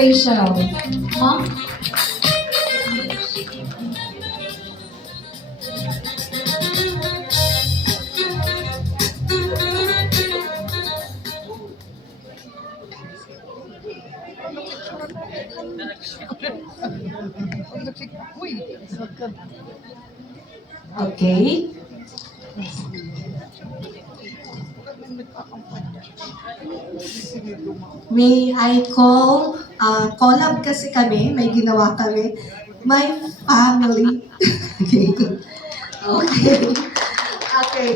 inspirational. Huh? Okay. May I call, collab kasi kami, may ginawa kami, my family. Okay. Okay. Okay.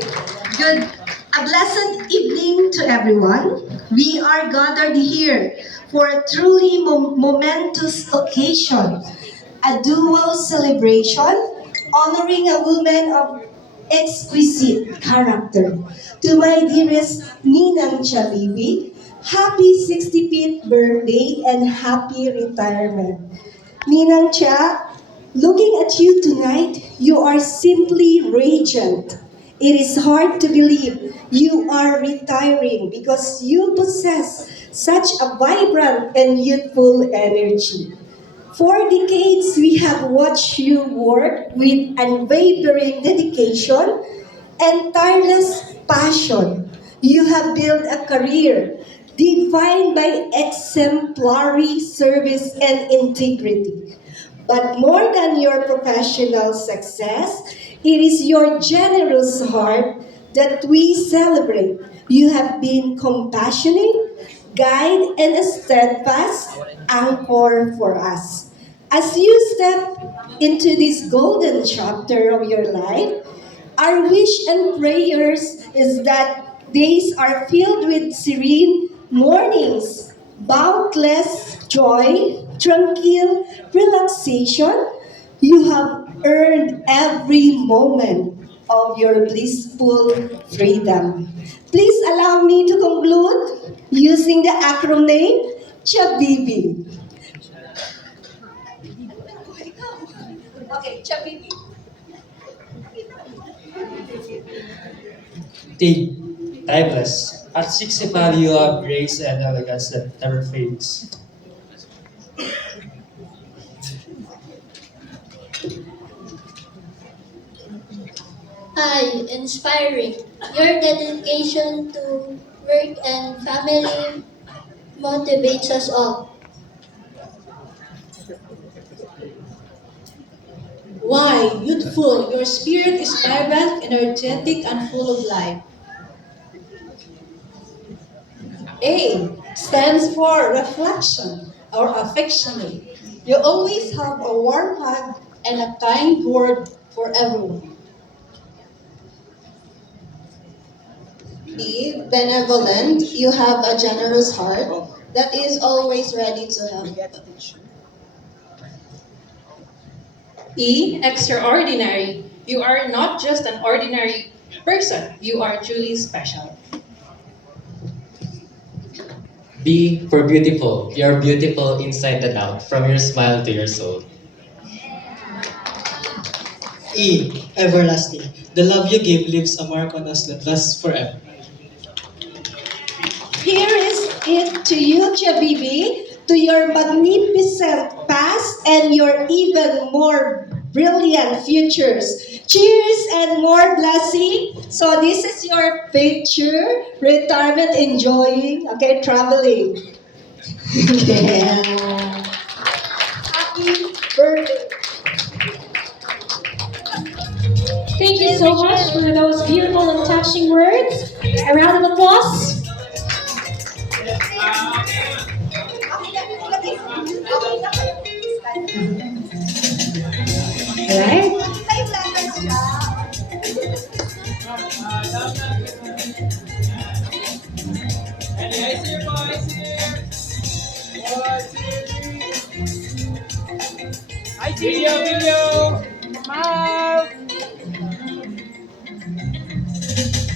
Good. A blessed evening to everyone. We are gathered here for a truly momentous occasion, a dual celebration honoring a woman of exquisite character. To my dearest Ninang Chabibi, happy 65th birthday and happy retirement. Ninang Cha, looking at you tonight, you are simply radiant. It is hard to believe you are retiring because you possess such a vibrant and youthful energy. For decades, we have watched you work with unwavering dedication and tireless passion. You have built a career defined by exemplary service and integrity. But more than your professional success, it is your generous heart that we celebrate. You have been compassionate, guide, and a steadfast anchor for us. As you step into this golden chapter of your life, our wish and prayers is that days are filled with serene mornings, boundless joy, tranquil relaxation. You have earned every moment of your blissful freedom. Please allow me to conclude using the acronym CHABIBI. Okay, CHABIBI. T. Timeless. At 65, you have grace and elegance that never fades. Hi, inspiring. Your dedication to work and family motivates us all. Why, youthful, your spirit is vibrant, energetic, and full of life. A stands for reflection or affectionate. You always have a warm hug and a kind word for everyone. Be benevolent, you have a generous heart that is always ready to help. E, extraordinary. You are not just an ordinary person, you are truly special. B for beautiful. You're beautiful inside and out, from your smile to your soul. E. Everlasting. The love you give leaves a mark on us that lasts forever. Here is it to you, Chabibi, to your magnificent past and your even more brilliant futures. Cheers and more blessing. So this is your picture, retirement, enjoying, okay, traveling. Yeah. Happy birthday. Thank you so much for those beautiful and touching words. A round of applause. Alright. Video. Smile.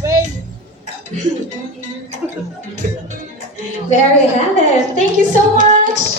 Wait. There you have it. Thank you so much.